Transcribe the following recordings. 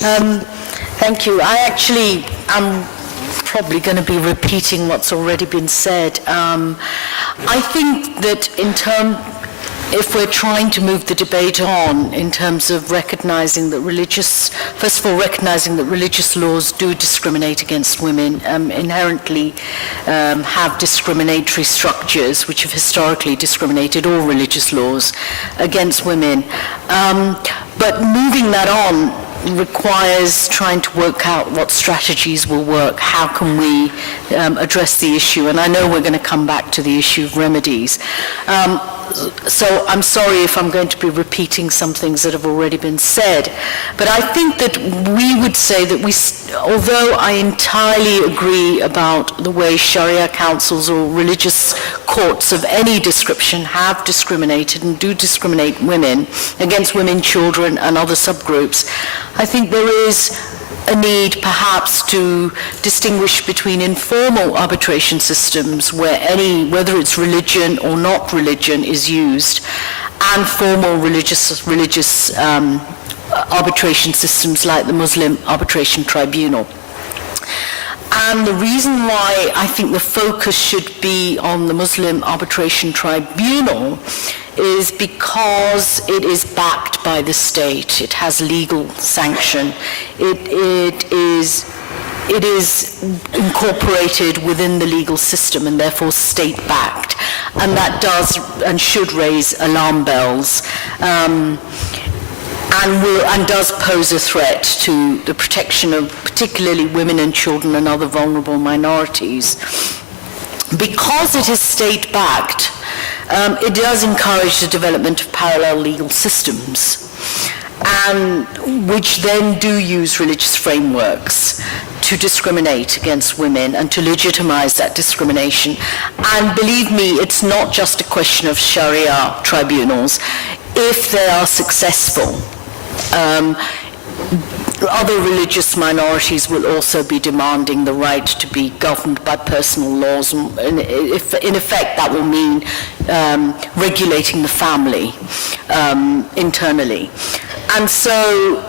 Thank you. I actually am probably going to be repeating what's already been said. I think that if we're trying to move the debate on in terms of recognizing that first of all, recognizing that religious laws do discriminate against women, inherently have discriminatory structures which have historically discriminated all religious laws against women. But moving that on requires trying to work out what strategies will work, how can we address the issue, and I know we're going to come back to the issue of remedies. So I'm sorry if I'm going to be repeating some things that have already been said, but I think that we would say that although I entirely agree about the way Sharia councils or religious courts of any description have discriminated and do discriminate against women, children, and other subgroups, I think there is a need perhaps to distinguish between informal arbitration systems whether it's religion or not religion is used, and formal religious arbitration systems like the Muslim Arbitration Tribunal. And the reason why I think the focus should be on the Muslim Arbitration Tribunal is because it is backed by the state. It has legal sanction. It is incorporated within the legal system and therefore state-backed. And that does and should raise alarm bells. And does pose a threat to the protection of particularly women and children and other vulnerable minorities. Because it is state-backed, it does encourage the development of parallel legal systems, and which then do use religious frameworks to discriminate against women and to legitimize that discrimination. And believe me, it's not just a question of Sharia tribunals. If they are successful, other religious minorities will also be demanding the right to be governed by personal laws. And in effect, that will mean regulating the family internally. And so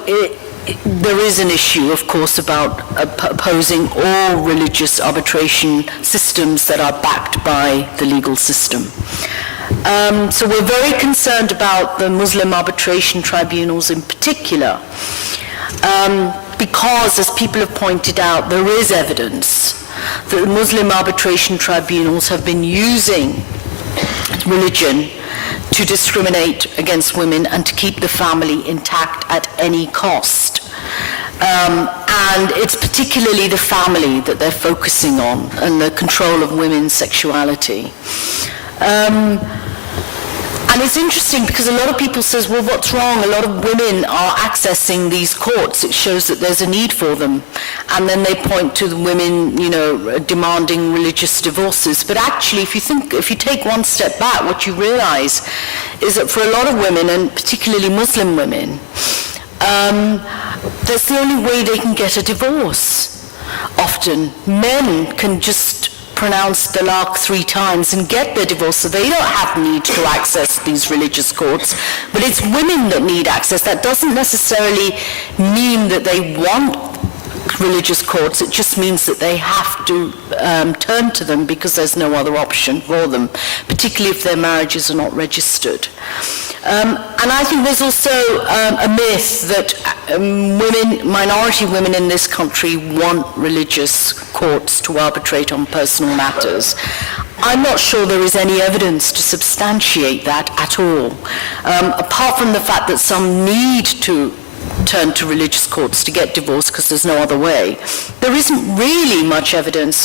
there is an issue, of course, about opposing all religious arbitration systems that are backed by the legal system. So we're very concerned about the Muslim arbitration tribunals in particular, because, as people have pointed out, there is evidence that the Muslim arbitration tribunals have been using religion to discriminate against women and to keep the family intact at any cost. And it's particularly the family that they're focusing on and the control of women's sexuality. And it's interesting because a lot of people says, well, what's wrong? A lot of women are accessing these courts. It shows that there's a need for them. And then they point to the women, demanding religious divorces. But actually, if you take one step back, what you realize is that for a lot of women, and particularly Muslim women, that's the only way they can get a divorce. Often, men can just pronounce talaq 3 times and get their divorce, so they don't have need to access these religious courts. But it's women that need access. That doesn't necessarily mean that they want religious courts. It just means that they have to turn to them because there's no other option for them, particularly if their marriages are not registered. And I think there's also a myth that minority women in this country want religious courts to arbitrate on personal matters. I'm not sure there is any evidence to substantiate that at all, apart from the fact that some need to turn to religious courts to get divorced because there's no other way. There isn't really much evidence.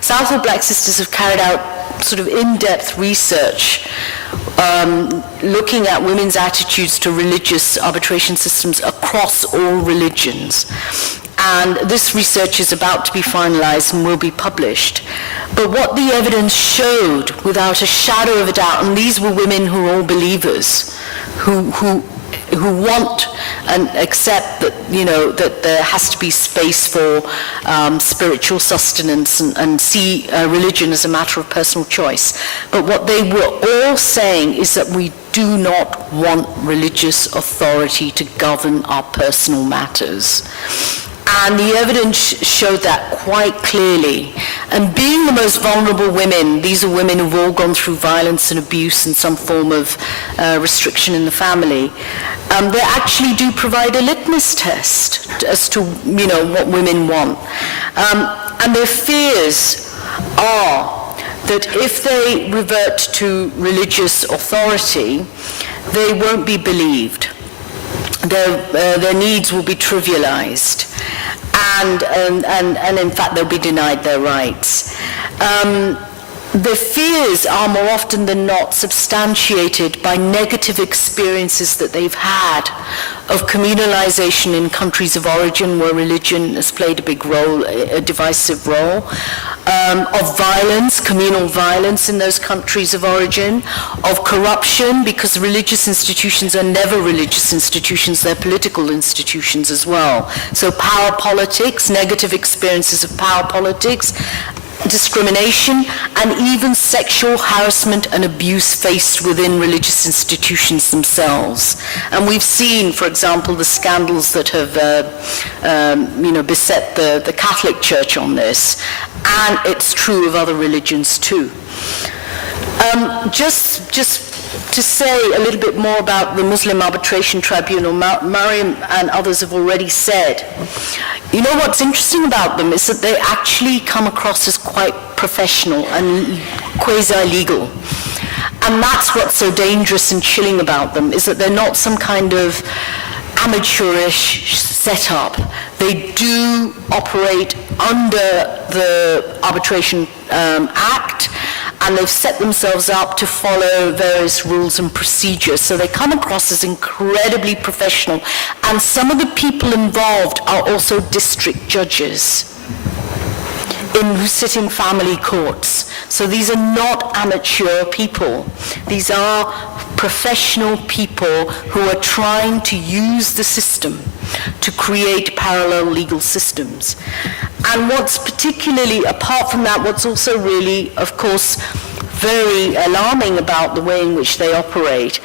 Southall Black Sisters have carried out sort of in-depth research looking at women's attitudes to religious arbitration systems across all religions. And this research is about to be finalized and will be published. But what the evidence showed, without a shadow of a doubt, and these were women who are all believers, who want and accept that, that there has to be space for spiritual sustenance and see religion as a matter of personal choice. But what they were all saying is that we do not want religious authority to govern our personal matters. And the evidence showed that quite clearly. And being the most vulnerable women, these are women who've all gone through violence and abuse and some form of restriction in the family, they actually do provide a litmus test as to, what women want. And their fears are that if they revert to religious authority, they won't be believed. Their needs will be trivialized, and in fact they'll be denied their rights. The fears are more often than not substantiated by negative experiences that they've had of communalization in countries of origin where religion has played a big role, a divisive role, of violence, communal violence in those countries of origin, of corruption, because religious institutions are never religious institutions, they're political institutions as well. So power politics, negative experiences of power politics, discrimination, and even sexual harassment and abuse faced within religious institutions themselves. And we've seen, for example, the scandals that have beset the Catholic Church on this, and it's true of other religions too. Just to say a little bit more about the Muslim Arbitration Tribunal, Mariam and others have already said, what's interesting about them is that they actually come across as quite professional and quasi-legal. And that's what's so dangerous and chilling about them, is that they're not some kind of amateurish setup. They do operate under the Arbitration Act, and they've set themselves up to follow various rules and procedures. So they come across as incredibly professional. And some of the people involved are also district judges who sit in family courts. So these are not amateur people. These are professional people who are trying to use the system to create parallel legal systems. And what's particularly, apart from that, what's also really, of course, very alarming about the way in which they operate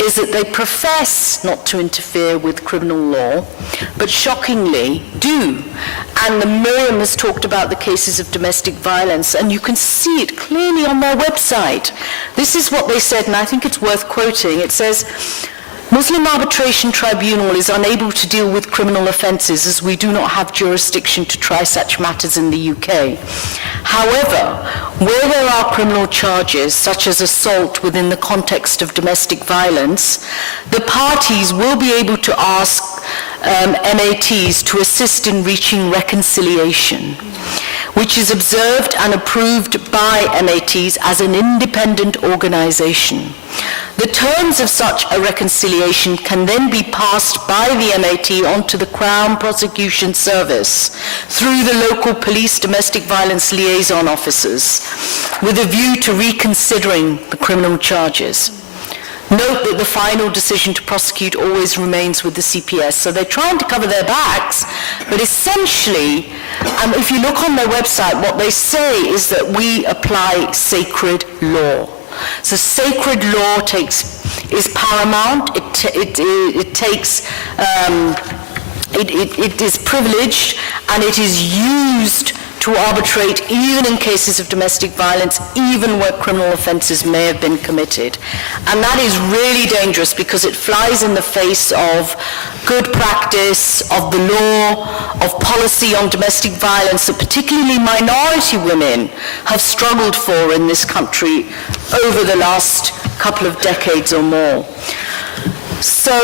is that they profess not to interfere with criminal law, but shockingly do. And Miriam has talked about the cases of domestic violence, and you can see it clearly on their website. This is what they said, and I think it's worth quoting. It says, Muslim Arbitration Tribunal is unable to deal with criminal offences as we do not have jurisdiction to try such matters in the UK. However, where there are criminal charges, such as assault within the context of domestic violence, the parties will be able to ask MATs to assist in reaching reconciliation, which is observed and approved by MATs as an independent organisation. The terms of such a reconciliation can then be passed by the MAT onto the Crown Prosecution Service through the local police domestic violence liaison officers with a view to reconsidering the criminal charges. Note that the final decision to prosecute always remains with the CPS. So they're trying to cover their backs, but essentially, if you look on their website, what they say is that we apply sacred law. So sacred law is paramount. It is privileged, and it is used to arbitrate even in cases of domestic violence, even where criminal offences may have been committed. And that is really dangerous because it flies in the face of good practice, of the law, of policy on domestic violence that particularly minority women have struggled for in this country over the last couple of decades or more. So